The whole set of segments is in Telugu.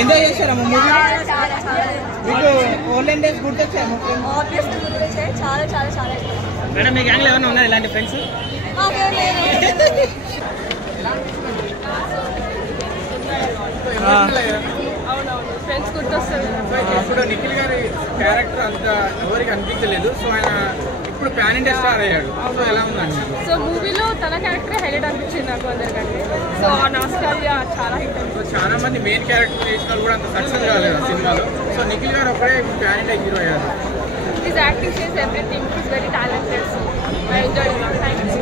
ఎంజాయ్ చేశారమ్మా మూవీ? మీకు ఓల్డెన్ డేస్ గుర్తొచ్చాయి? చాలా చాలా చాలా. మేడం మీ గ్యాంగ్లో ఏమైనా ఉన్నారు ఇలాంటి ఫ్రెండ్స్? అవునవును, ఫ్రెండ్స్ గుర్తొస్తారు. అప్పుడు నిఖిల్ గారి క్యారెక్టర్ అంత ఎవరికి అనిపించలేదు. సో ఆయన ఇప్పుడు ప్యాన్ ఇండియా స్టార్ అయ్యాడు. సో ఎలా ఉందండి? సో మూవీలో తన క్యారెక్టర్ హైలైట్ అనిపించింది నాకు అందరికంటే. సో ఆ నాస్టాల్జియా చాలా హిట్ అనిపించింది. సో చాలా మంది మెయిన్ క్యారెక్టర్ చేసిన వాళ్ళు కూడా అంత సక్సెస్ కాలేదు ఆ సినిమాలో. సో నిఖిల్ గారు ఒకడే ప్యాన్ ఇండియా హీరో అయ్యారు. His acting says everything. His very talented. So I enjoyed it. Thanks.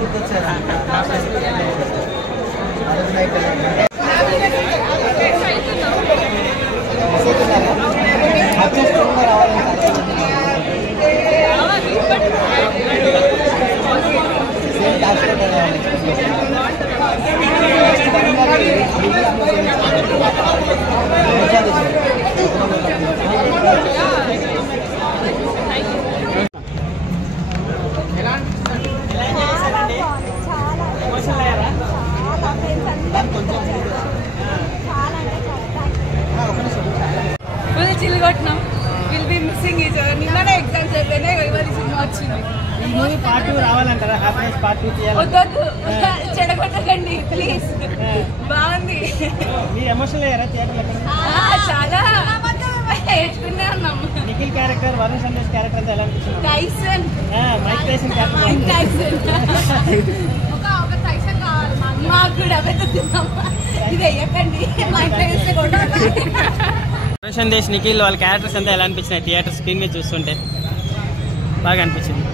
Full chill కొట్టినాం. Will be missing each other. నిన్ననే ఎగ్జామ్స్ అయిపోయినాయి, ఇవాళ సినిమా వచ్చింది. ఈ మూవీ పార్ట్ 2 రావాలంటారా? హ్యాపీనెస్ పార్ట్ 2 చేయాలి? వద్దొద్దు, చెడగొట్టకండి ప్లీజ్. బాగుంది. మీరు ఎమోషనల్ అయ్యారా థియేటర్లో? చాలా ఏడ్చుకునే ఉన్నాం. నిఖిల్ క్యారెక్టర్, వరుణ్ సందేశ్ క్యారెక్టర్ అంతా ఎలా అనిపించింది? Tyson, Mike Tyson Mike Tyson. ఒక టైసన్ కావాలి మాకు కూడా. వెతుకుతున్నాం. ఇది వేయకండి, మైక్ టైసన్ కూడా. వరుణ్ సందేశ్, నిఖిల్ వాళ్ళ క్యారెక్టర్స్ అంతా ఎలా అనిపించినాయి థియేటర్ స్క్రీన్ మీద చూస్తుంటే? బాగా అనిపించింది.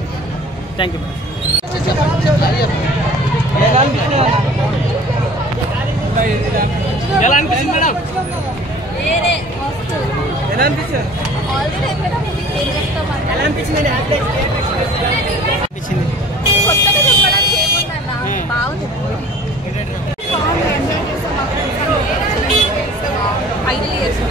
Thank you madam. ఎలా అనిపించింది మేడం? ఎలా అనిపించింది? ఎలా అనిపించింది? అనిపించింది. కొత్తగా చెప్పడానికి ఏముందన్న, బాగుంది. ఫైనల్ ఇయర్స్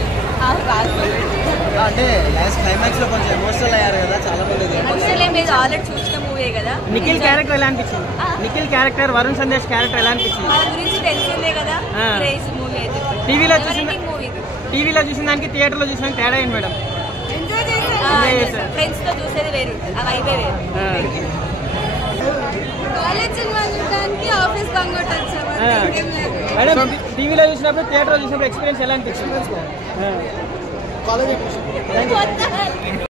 అంటే లాస్ట్ క్లైమాక్స్ లో కొంచెం ఎమోషనల్ అయ్యారు కదా చాలా మంది. ఎమోషనల్ ఏం లేదు, ఆల్రెడీ చూసిన మూవీ కదా. నిఖిల్ క్యారెక్టర్ ఎలా అనిపించింది? నిఖిల్ క్యారెక్టర్, వరుణ్ సందేశ్ క్యారెక్టర్ ఎలా అనిపించింది? వాళ్ళ గురించి తెలిసిందే కదా. క్రేజీ మూవీ అయితే. టీవీలో చూసిన మూవీ, టీవీలో చూసిన దానికి థియేటర్లో చూసిన తేడా ఏంటి మేడం? ఎంజాయ్ చేశారు. ఫ్రెండ్స్ తో చూసేది వేరు, ఆ వైబే వేరు. కాలేజ్ సినిమా చూడడానికి ఆఫీస్ బంక్ వచ్చాము. మేడం టీవీలో చూసినప్పుడు థియేటర్లో చూసినప్పుడు ఎక్స్పీరియన్స్ ఎలా అనిపించింది?